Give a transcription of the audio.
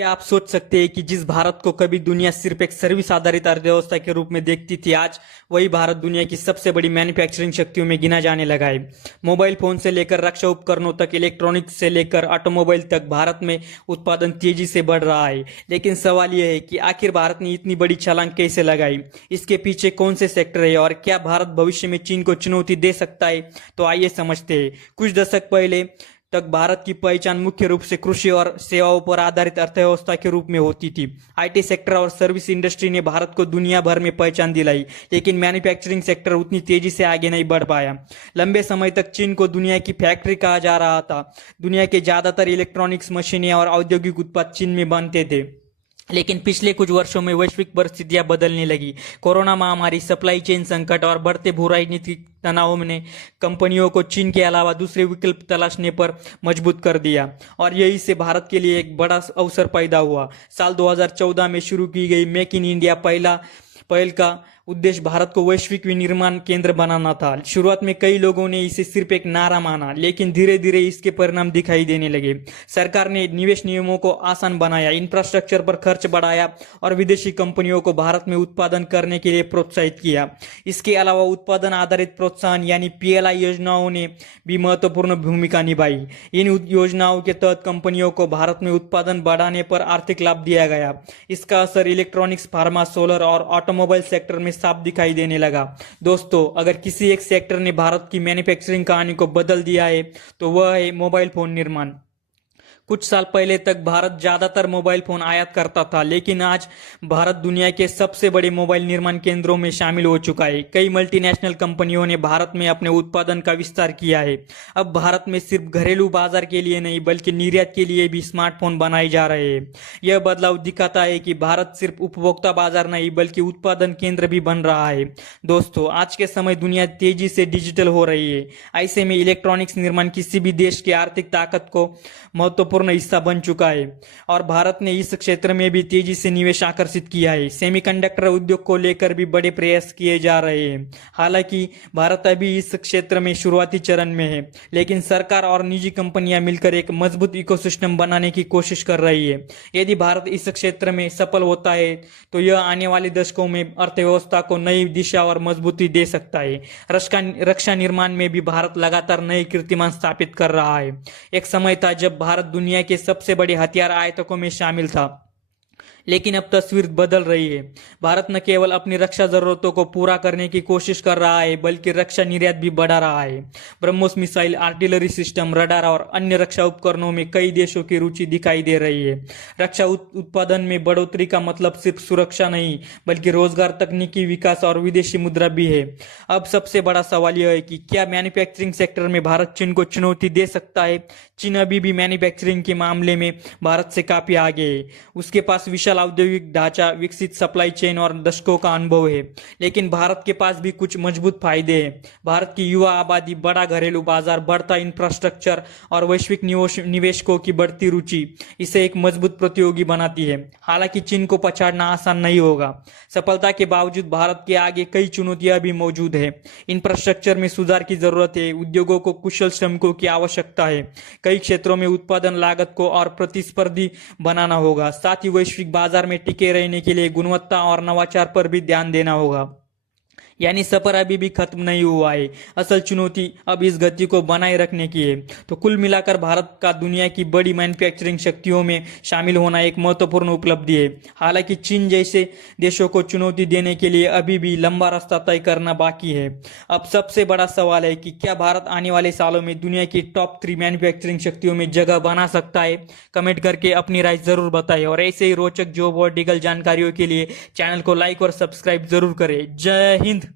क्या आप सोच सकते हैं कि जिस भारत को कभी दुनिया सिर्फ एक सर्विस आधारित अर्थव्यवस्था के रूप में देखती थी, आज वही भारत दुनिया की सबसे बड़ी मैन्युफैक्चरिंग शक्तियों में गिना जाने लगा है। मोबाइल फोन से लेकर रक्षा उपकरणों तक, इलेक्ट्रॉनिक्स से लेकर ऑटोमोबाइल तक भारत में उत्पादन तेजी से बढ़ रहा है। लेकिन सवाल यह है कि आखिर भारत ने इतनी बड़ी छलांग कैसे लगाई? इसके पीछे कौन से सेक्टर है और क्या भारत भविष्य में चीन को चुनौती दे सकता है? तो आइए समझते हैं। कुछ दशक पहले तक भारत की पहचान मुख्य रूप से कृषि और सेवाओं पर आधारित अर्थव्यवस्था के रूप में होती थी। आईटी सेक्टर और सर्विस इंडस्ट्री ने भारत को दुनिया भर में पहचान दिलाई, लेकिन मैन्युफैक्चरिंग सेक्टर उतनी तेजी से आगे नहीं बढ़ पाया। लंबे समय तक चीन को दुनिया की फैक्ट्री कहा जा रहा था। दुनिया के ज्यादातर इलेक्ट्रॉनिक्स मशीनें और औद्योगिक उत्पाद चीन में बनते थे। लेकिन पिछले कुछ वर्षों में वैश्विक परिस्थितियां बदलने लगी। कोरोना महामारी, सप्लाई चेन संकट और बढ़ते भू राजनीतिक तनाव ने कंपनियों को चीन के अलावा दूसरे विकल्प तलाशने पर मजबूत कर दिया और यही से भारत के लिए एक बड़ा अवसर पैदा हुआ। साल 2014 में शुरू की गई मेक इन इंडिया पहल का उद्देश्य भारत को वैश्विक विनिर्माण केंद्र बनाना था। शुरुआत में कई लोगों ने इसे सिर्फ एक नारा माना, लेकिन धीरे धीरे इसके परिणाम दिखाई देने लगे। सरकार ने निवेश नियमों को आसान बनाया, इंफ्रास्ट्रक्चर पर खर्च बढ़ाया और विदेशी कंपनियों को भारत में उत्पादन करने के लिए प्रोत्साहित किया। इसके अलावा उत्पादन आधारित प्रोत्साहन यानी पीएलआई योजनाओं ने भी महत्वपूर्ण भूमिका निभाई। इन योजनाओं के तहत कंपनियों को भारत में उत्पादन बढ़ाने पर आर्थिक लाभ दिया गया। इसका असर इलेक्ट्रॉनिक्स, फार्मा, सोलर और ऑटोमोबाइल सेक्टर में साफ दिखाई देने लगा। दोस्तों, अगर किसी एक सेक्टर ने भारत की मैन्युफैक्चरिंग कहानी को बदल दिया है तो वह है मोबाइल फोन निर्माण। कुछ साल पहले तक भारत ज्यादातर मोबाइल फोन आयात करता था, लेकिन आज भारत दुनिया के सबसे बड़े मोबाइल निर्माण केंद्रों में शामिल हो चुका है। कई मल्टीनेशनल कंपनियों ने भारत में अपने उत्पादन का विस्तार किया है। अब भारत में सिर्फ घरेलू बाजार के लिए नहीं बल्कि निर्यात के लिए भी स्मार्टफोन बनाए जा रहे हैं। यह बदलाव दिखाता है कि भारत सिर्फ उपभोक्ता बाजार नहीं बल्कि उत्पादन केंद्र भी बन रहा है। दोस्तों, आज के समय दुनिया तेजी से डिजिटल हो रही है। ऐसे में इलेक्ट्रॉनिक्स निर्माण किसी भी देश की आर्थिक ताकत को महत्वपूर्ण हिस्सा बन चुका है और भारत ने इस क्षेत्र में भी तेजी से निवेश आकर्षित किया है। सेमीकंडक्टर उद्योग को लेकर भी बड़े प्रयास किए जा रहे हैं। हालांकि भारत अभी इस क्षेत्र में शुरुआती चरण में है, लेकिन सरकार और निजी कंपनियां मिलकर एक मजबूत इकोसिस्टम बनाने की कोशिश कर रही है। यदि भारत इस क्षेत्र में सफल होता है तो यह आने वाले दशकों में अर्थव्यवस्था को नई दिशा और मजबूती दे सकता है। रक्षा निर्माण में भी भारत लगातार नए कीर्तिमान स्थापित कर रहा है। एक समय था जब भारत दुनिया के सबसे बड़े हथियार आयातकों में शामिल था, लेकिन अब तस्वीर बदल रही है। भारत न केवल अपनी रक्षा जरूरतों को पूरा करने की कोशिश कर रहा है बल्कि रक्षा निर्यात भी बढ़ा रहा है। BrahMos missile, artillery system, radar और अन्य रक्षा उपकरणों में कई देशों की रुचि दिखाई दे रही है। रक्षा उत्पादन में बढ़ोतरी का मतलब सिर्फ सुरक्षा नहीं बल्कि रोजगार, तकनीकी विकास और विदेशी मुद्रा भी है। अब सबसे बड़ा सवाल यह है कि क्या मैन्युफैक्चरिंग सेक्टर में भारत चीन को चुनौती दे सकता है? चीन अभी भी मैन्युफैक्चरिंग के मामले में भारत से काफी आगे है। उसके पास विशाल औद्योगिक ढांचा, विकसित सप्लाई चेन और दशकों का अनुभव है, लेकिन भारत के पास भी कुछ मजबूत फायदे हैं। भारत की युवा आबादी, बड़ा घरेलू बाजार, बढ़ता इंफ्रास्ट्रक्चर और वैश्विक निवेशकों की बढ़ती रुचि इसे एक मजबूत प्रतियोगी बनाती है। हालांकि चीन को पछाड़ना आसान नहीं होगा। सफलता के बावजूद भारत के आगे कई चुनौतियां भी मौजूद है। इंफ्रास्ट्रक्चर में सुधार की जरूरत है, उद्योगों को कुशल श्रमिकों की आवश्यकता है, कई क्षेत्रों में उत्पादन लागत को और प्रतिस्पर्धी बनाना होगा। साथ ही वैश्विक बाजार में टिके रहने के लिए गुणवत्ता और नवाचार पर भी ध्यान देना होगा। यानी सफर अभी भी खत्म नहीं हुआ है। असल चुनौती अब इस गति को बनाए रखने की है। तो कुल मिलाकर भारत का दुनिया की बड़ी मैन्युफैक्चरिंग शक्तियों में शामिल होना एक महत्वपूर्ण उपलब्धि है। हालांकि चीन जैसे देशों को चुनौती देने के लिए अभी भी लंबा रास्ता तय करना बाकी है। अब सबसे बड़ा सवाल है कि क्या भारत आने वाले सालों में दुनिया की टॉप 3 मैन्युफैक्चरिंग शक्तियों में जगह बना सकता है? कमेंट करके अपनी राय जरूर बताएं और ऐसे ही रोचक जॉब और लीगल जानकारियों के लिए चैनल को लाइक और सब्सक्राइब जरूर करें। जय हिंद।